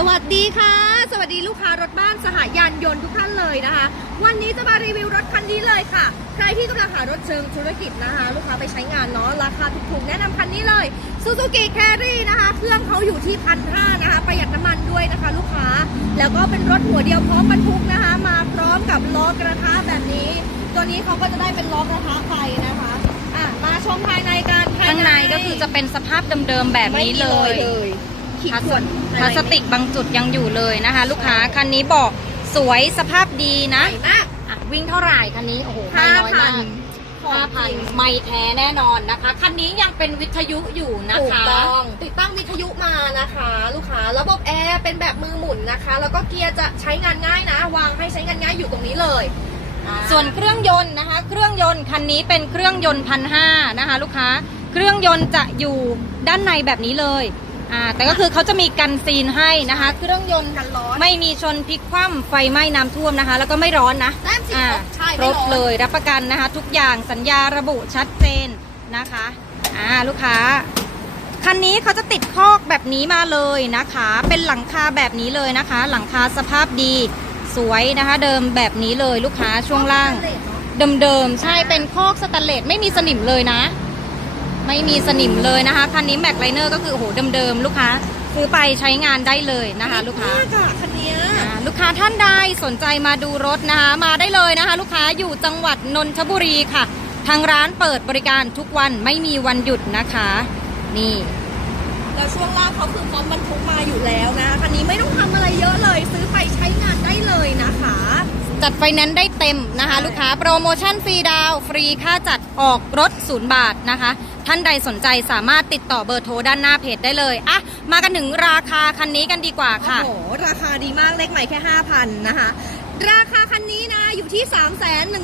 สวัสดีค่ะ สวัสดีลูกค้ารถบ้านสหยานยนต์ทุกท่านเลยนะคะ วันนี้จะมารีวิวรถคันนี้เลยค่ะ ใครที่กำลังหารถเชิงธุรกิจนะคะ ลูกค้าไปใช้งานเนาะราคาถูกๆแนะนำคันนี้เลย Suzuki Carry นะคะ เครื่องเขาอยู่ที่พันห้านะคะ ประหยัดน้ำมันด้วยนะคะ ลูกค้าแล้วก็เป็นรถหัวเดียวพร้อมบรรทุกนะคะ มาพร้อมกับล้อกระทะแบบนี้ ตัวนี้เขาก็จะได้เป็นล้อกระทะไฟนะคะอะมาชมภายในกันภยข้างในก็คือจะเป็นสภาพเดิมๆแบบนี้เลยไม่มีรอย ขีดพลาสข่วนพลาสติกบางจุดยังอยู่เลยนะคะ ลูกค้าคันนี้บอกสวยสภาพดีนะใหญ่มากอะวิ่งเท่าไหร่คันนี้ โอ้โหไม่น้อยมากห้าพันไม่แท้แน่นอนนะคะ คันนี้ยังเป็นวิทยุอยู่นะถูกคะ ต้องติดตั้งวิทยุมานะคะ ลูกค้าระบบแอร์เป็นแบบมือหมุนนะคะ แล้วก็เกียร์จะใช้งานง่ายนะ วางให้ใช้งานง่ายอยู่ตรงนี้เลยอ่าส่วนเครื่องยนต์นะคะ เครื่องยนต์คันนี้เป็นเครื่องยนต์พันห้านะคะ ลูกค้า เครื่องยนต์จะอยู่ด้านในแบบนี้เลย อ่าแต่ก็คือเขาจะมีกันซีนให้นะคะ เครื่องยนต์กันร้อนไม่มีชนพลิกคว่ำไฟไหม้น้ำท่วมนะคะ แล้วก็ไม่ร้อนนะแต้มสีอ่าใช่ครไม่บร้อนเลยรับประกันนะคะ ทุกอย่างสัญญาระบุชัดเจนนะคะอ่าลูกค้า คันนี้เขาจะติดคอกแบบนี้มาเลยนะคะ เป็นหลังคาแบบนี้เลยนะคะ หลังคาสภาพดีสวยนะคะ เดิมแบบนี้เลยลูกค้าช่วงล่าง เดิมๆ ใช่เป็นคอกสแตนเลสไม่มีสนิมเลยนะ ไม่มีสนิมเลยนะคะ คันนี้แม็กไลเนอร์ก็คือโอ้โหเดิมๆลูกค้าซื้อไปใช้งานได้เลยนะคะ ลูกค้ามากอะคันเนี้ยอ่าลูกค้าท่านใดสนใจมาดูรถนะคะ มาได้เลยนะคะ ลูกค้าอยู่จังหวัดนนทบุรีค่ะ ทางร้านเปิดบริการทุกวันไม่มีวันหยุดนะคะ นี่แล้วช่วงล่างเขาคือพร้อมบรรทุกมาอยู่แล้วนะคันนี้ไม่ต้องทำอะไรเยอะเลย ซื้อไปใช้งานได้เลยนะคะ จัดไฟแนนซ์ได้เต็มนะคะใช่ลูกค้าโปรโมชั่นฟรีดาวน์ฟรีค่าจัดออกรถศูนย์บาทนะคะ ท่านใดสนใจสามารถติดต่อเบอร์โทรด้านหน้าเพจได้เลยอะมากันถึงราคาคันนี้กันดีกว่าค่ะ โอ้โห ราคาดีมากเลขใหม่แค่ 5,000 นะคะ ราคาคันนี้นะอยู่ที่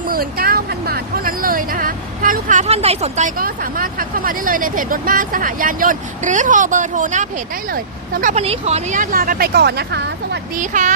319,000 บาทเท่านั้นเลยนะคะ ถ้าลูกค้าท่านใดสนใจก็สามารถทักเข้ามาได้เลยในเพจรถบ้านสหยานยนต์ หรือโทรเบอร์โทรหน้าเพจได้เลยสำหรับวันนี้ขออนุญาตลากันไปก่อนนะคะ สวัสดีค่ะ